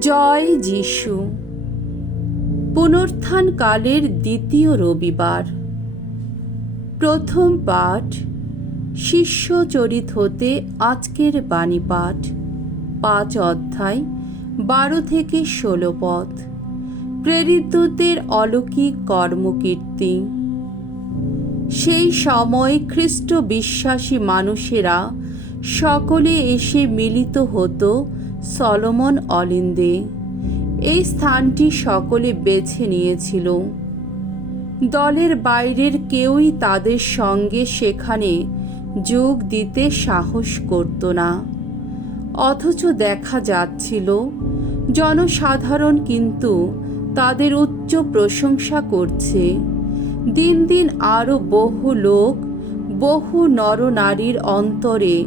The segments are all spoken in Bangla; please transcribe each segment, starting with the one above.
জয় যিশু। পুনরুত্থানকালের দ্বিতীয় রবিবার। প্রথম পাঠ শিষ্যচরিত হতে আজকের বাণী পাঠ 5 অধ্যায় 12 থেকে 16 পদ। প্রেরিতদের অলৌকিক কর্মকীর্তি। সেই সময় খ্রিস্ট বিশ্বাসী মানুষেরা সকলে এসে মিলিত হতো সলোমন অলিন্দে। এই স্থানটি সকলে বেছে নিয়েছিল। দলের বাইরের কেউই তাদের সঙ্গে সেখানে যোগ দিতে সাহস করত না। অথচ দেখা যাচ্ছিল জনসাধারণ কিন্তু তাদের উচ্চ প্রশংসা করছে। দিন দিন আরও বহু লোক, বহু নরনারীর অন্তরে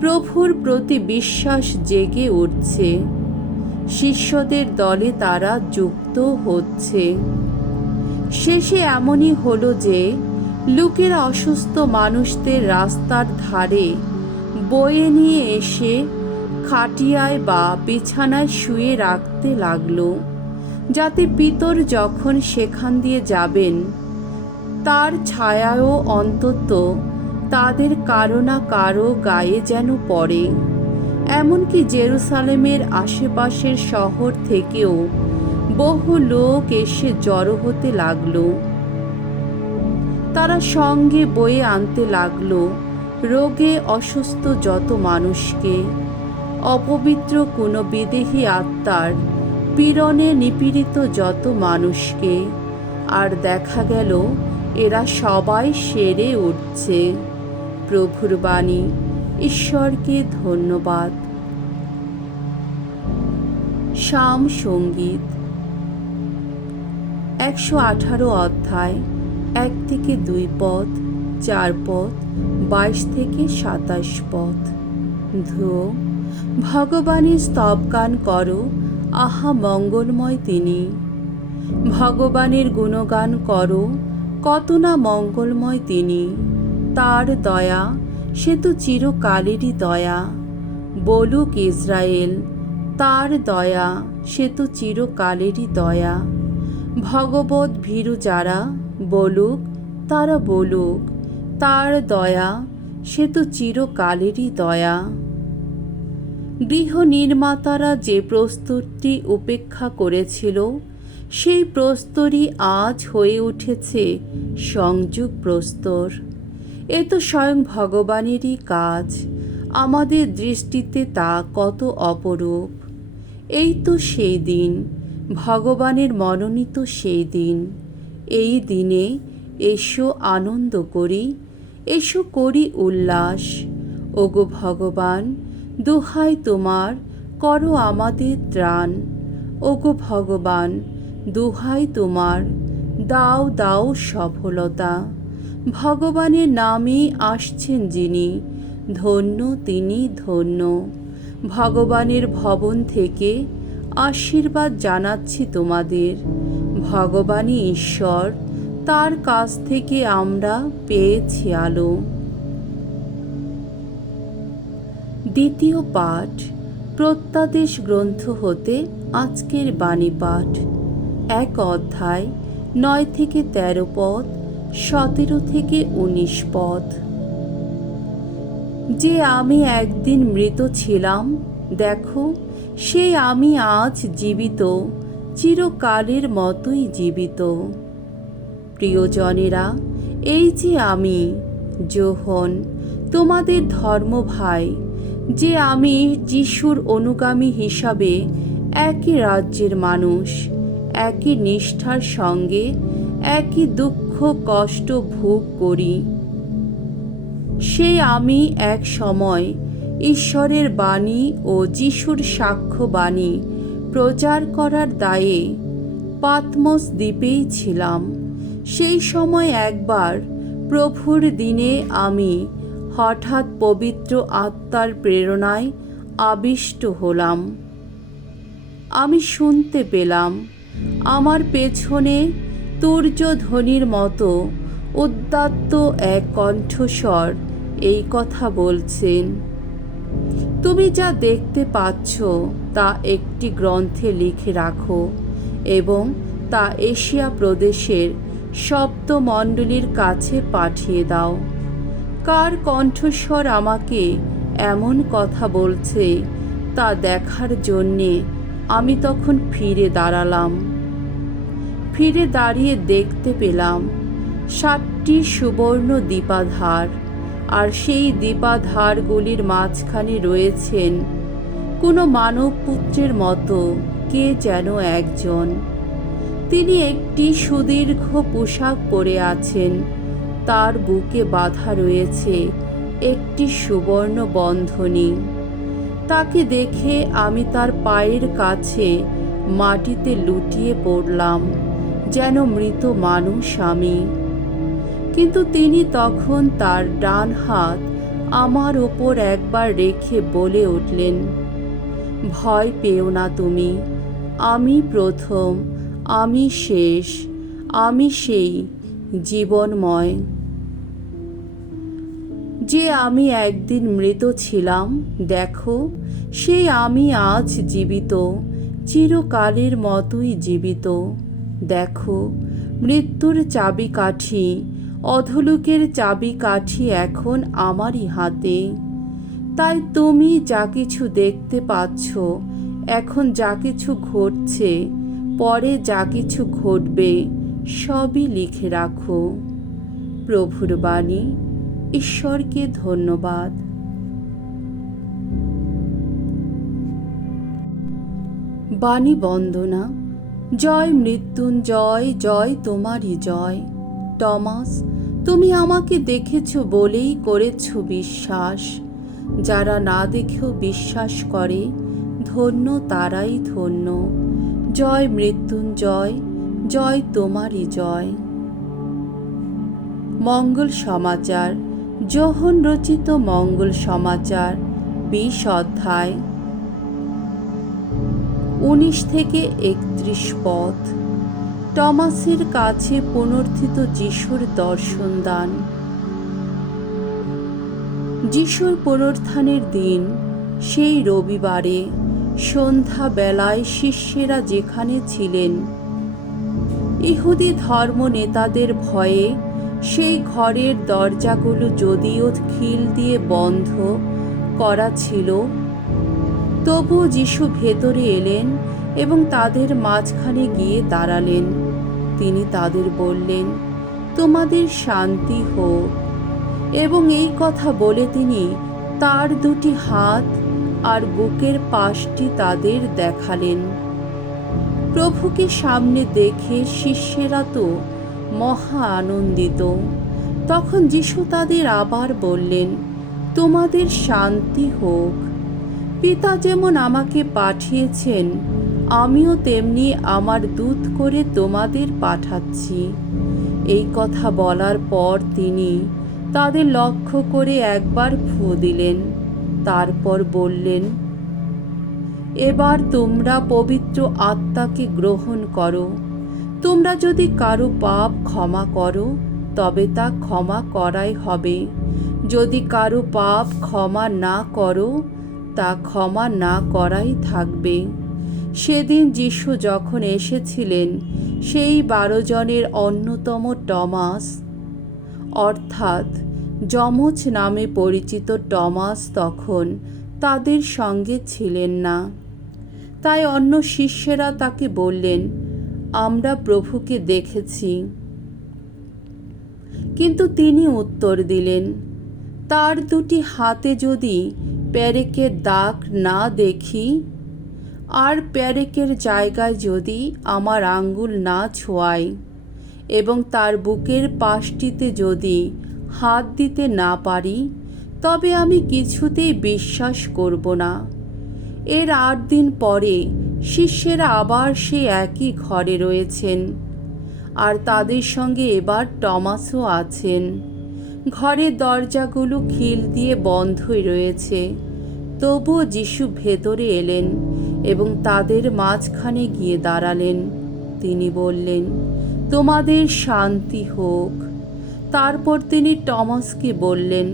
প্রভুর প্রতি বিশ্বাস জেগে উঠছে। শিষ্যদের দলে তারা যুক্ত হচ্ছে। শেষে এমনই হলো যে লোকেরা অসুস্থ মানুষদের রাস্তার ধারে বয়ে নিয়ে এসে খাটিয়ায় বা বিছানায় শুয়ে রাখতে লাগলো, যাতে পিতর যখন সেখান দিয়ে যাবেন তার ছায়াও অন্তত তাদের কারো না কারো গায়ে যেন পড়ে। এমনকি জেরুসালেমের আশেপাশের শহর থেকেও বহু লোক এসে জড়ো হতে লাগলো। তারা সঙ্গে বয়ে আনতে লাগলো রোগে অসুস্থ যত মানুষকে, অপবিত্র কোনো বিদেহী আত্মার পীড়নে নিপীড়িত যত মানুষকে। আর দেখা গেল এরা সবাই সেরে উঠছে। প্রভুর বাণী। ঈশ্বরকে ধন্যবাদ। শাম সঙ্গীত 118 অধ্যায় 1 থেকে 2 পদ, 4 পদ, 22 থেকে 27 পদ। ধুয়ো ভগবানের স্তবগান করো, আহা মঙ্গলময় তিনি। ভগবানের গুণগান করো, কত না মঙ্গলময় তিনি। তার দয়া সে তো চিরকালেরই দয়া। বলুক ইসরায়েল, তার দয়া সে তো চিরকালেরই দয়া। ভগবত ভীরু যারা বলুক, তারা বলুক, তার দয়া সে তো চিরকালেরই দয়া। গৃহ নির্মাতারা যে প্রস্তরটি উপেক্ষা করেছিল, সেই প্রস্তরই আজ হয়ে উঠেছে সংযোগ প্রস্তর। এ তো স্বয়ং ভগবানেরই কাজ। আমাদের দৃষ্টিতে তা কত অপরূপ। এই তো সেই দিন, ভগবানের মনোনীত সেই দিন। এই দিনে এসো আনন্দ করি, এসো করি উল্লাস। ওগো ভগবান, দোহাই তোমার, করো আমাদের ত্রাণ। ওগো ভগবান, দোহাই তোমার, দাও দাও সফলতা। ভগবানের নামে আসছেন যিনি, ধন্য তিনি ধন্য। ভগবানের ভবন থেকে আশীর্বাদ জানাচ্ছি তোমাদের। ভগবানই ঈশ্বর, তার কাছ থেকে আমরা পেয়েছি আলো। দ্বিতীয় পাঠ প্রত্যাদেশ গ্রন্থ হতে আজকের বাণী পাঠ 1 অধ্যায় 9 থেকে 13 পদ, 17 থেকে 19 পদ। যে আমি একদিন মৃত ছিলাম, দেখো সে আমি আজ জীবিত, চিরকালের মতোই জীবিত। প্রিয়জনেরা, এই যে আমি যোহন, তোমাদের ধর্ম ভাই, যে আমি যিশুর অনুগামী হিসাবে একই রাজ্যের মানুষ, একই নিষ্ঠার সঙ্গে একই দুঃখ কষ্ট ভোগ করি। সেই আমি এক সময় ঈশ্বরের বাণী ও যিশুর সাক্ষ্য বাণী প্রচার করার দায়ে পাতমোস দ্বীপেই ছিলাম। সেই সময় একবার প্রভুর দিনে আমি হঠাৎ পবিত্র আত্মার প্রেরণায় আবিষ্ট হলাম। আমি শুনতে পেলাম আমার পেছনে তুর্যধ্বনির মতো উদাত্ত এক কণ্ঠস্বর এই কথা বলছেন, তুমি যা দেখতে পাচ্ছ তা একটি গ্রন্থে লিখে রাখো এবং তা এশিয়া প্রদেশের সপ্তমণ্ডলীর কাছে পাঠিয়ে দাও। কার কণ্ঠস্বর আমাকে এমন কথা বলছে তা দেখার জন্যে আমি তখন ফিরে দাঁড়ালাম। ফিরে দাঁড়িয়ে দেখতে পেলাম 7টি সুবর্ণ দীপাধার, আর সেই দীপাধারগুলির মাঝখানে রয়েছেন কোনো মানবপুত্রের মতো কে যেন একজন। তিনি একটি সুদীর্ঘ পোশাক পরে আছেন, তার বুকে বাঁধা রয়েছে একটি সুবর্ণ বন্ধনী। তাকে দেখে আমি তার পায়ের কাছে মাটিতে লুটিয়ে পড়লাম, যেন মৃত মানুষ আমি। কিন্তু তিনি তখন তার ডান হাত আমার ওপর একবার রেখে বলে উঠলেন, ভয় পেও না তুমি, আমি প্রথম, আমি শেষ, আমি সেই জীবনময়। যে আমি একদিন মৃত ছিলাম, দেখো সেই আমি আজ জীবিত, চিরকালের মতোই জীবিত। দেখো মৃত্যুর চাবিকাঠি, অধোলোকের চাবিকাঠি এখন আমারই হাতে। তাই তুমি যা কিছু দেখতে পাচ্ছ, এখন যা কিছু ঘটছে, পরে যা কিছু ঘটবে, সবই লিখে রাখো। প্রভুর বাণী। ঈশ্বরকে ধন্যবাদ। বাণী বন্দনা। জয় মৃত্যুঞ্জয়, জয় তোমারই জয়। টমাস, তুমি আমাকে দেখেছ বলেই করেছ বিশ্বাস। যারা না দেখেও বিশ্বাস করে, ধন্য তারাই ধন্য। জয় মৃত্যুঞ্জয়, জয় তোমারই জয়। মঙ্গল সমাচার। যোহন রচিত মঙ্গল সমাচার 20 অধ্যায় 19 থেকে 31 পদ। টমাসের কাছে পুনরুত্থিত যিশুর দর্শন দান। যিশুর পুনরুত্থানের দিন, সেই রবিবারে সন্ধ্যা বেলায় শিষ্যেরা যেখানে ছিলেন, ইহুদি ধর্ম নেতাদের ভয়ে সেই ঘরের দরজাগুলো যদিও খিল দিয়ে বন্ধ করা ছিল, তবুও যিশু ভেতরে এলেন এবং তাদের মাঝখানে গিয়ে দাঁড়ালেন। তিনি তাদের বললেন, তোমাদের শান্তি হোক। এবং এই কথা বলে তিনি তার 2টি হাত আর বুকের পাশটি তাদের দেখালেন। প্রভুকে সামনে দেখে শিষ্যেরা তো মহা আনন্দিত। তখন যিশু তাদের আবার বললেন, তোমাদের শান্তি হোক। পিতা যেমন আমাকে পাঠিয়েছেন, আমিও তেমনি আমার দূত করে তোমাদের পাঠাচ্ছি। এই কথা বলার পর তিনি তাদের লক্ষ্য করে একবার ফু দিলেন। তারপর বললেন, এবার তোমরা পবিত্র আত্মাকে গ্রহণ করো। তোমরা যদি কারো পাপ ক্ষমা করো, তবে তা ক্ষমা করাই হবে। যদি কারো পাপ ক্ষমা না করো, তা ক্ষমা না করাই থাকবে। সেদিন যিশু যখন এসেছিলেন, সেই 12 জনের অন্যতম টমাস, অর্থাৎ যমজ নামে পরিচিত টমাস, তখন তাদের সঙ্গে ছিলেন না। তাই অন্য শিষ্যেরা তাকে বললেন, আমরা প্রভুকে দেখেছি। কিন্তু তিনি উত্তর দিলেন, তার 2টি হাতে যদি পেরেকের দাগ না দেখি, আর পেরেকের জায়গায় যদি আমার আঙ্গুল না ছোঁয়াই, এবং তার বুকের পাশটিতে যদি হাত দিতে না পারি, তবে আমি কিছুতেই বিশ্বাস করব না। এর 8 দিন পরে শিষ্যেরা আবার সেই একই ঘরে রয়েছেন, আর তাদের সঙ্গে এবার টমাসও আছেন। ঘরের দরজাগুলো খিল দিয়ে বন্ধই রয়েছে। তবুও যিশু ভেতরে এলেন এবং তাদের মাঝখানে গিয়ে দাঁড়ালেন। তিনি বললেন, তোমাদের শান্তি হোক। তারপর তিনি টমাসকে বললেন,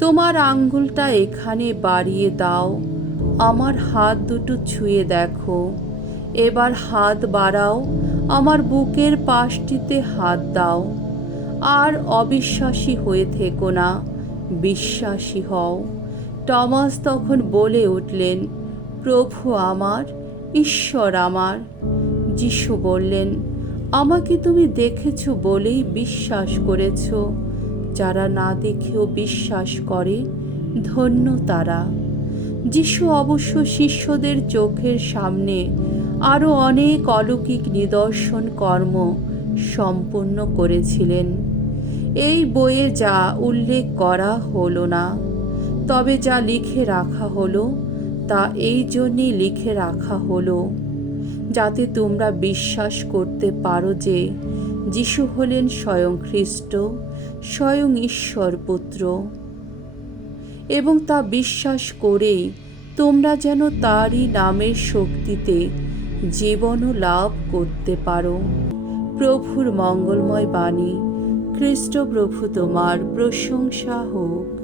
তোমার আঙ্গুলটা এখানে বাড়িয়ে দাও, আমার হাত দুটো ছুঁয়ে দেখো। এবার হাত বাড়াও, আমার বুকের পাশটিতে হাত দাও। আর অবিশ্বাসী হয়ে থেকো না, বিশ্বাসী হও। টমাস তখন বলে উঠলেন, প্রভু আমার, ঈশ্বর আমার। যিশু বললেন, আমাকে তুমি দেখেছ বলেই বিশ্বাস করেছ। যারা না দেখেও বিশ্বাস করে, ধন্য তারা। যিশু অবশ্য শিষ্যদের চোখের সামনে আরও অনেক অলৌকিক নিদর্শন কর্ম সম্পন্ন করেছিলেন। এই বইয়ে যা উল্লেখ করা হলো না, তবে যা লিখে রাখা হলো তা এই জন্যেই লিখে রাখা হলো, যাতে তোমরা বিশ্বাস করতে পারো যে যিশু হলেন স্বয়ং খ্রিস্ট, স্বয়ং ঈশ্বর পুত্র, এবং তা বিশ্বাস করেই তোমরা যেন তারই নামের শক্তিতে জীবনও লাভ করতে পারো। প্রভুর মঙ্গলময় বাণী। খ্রিস্ট প্রভু তোমার প্রশংসা হোক।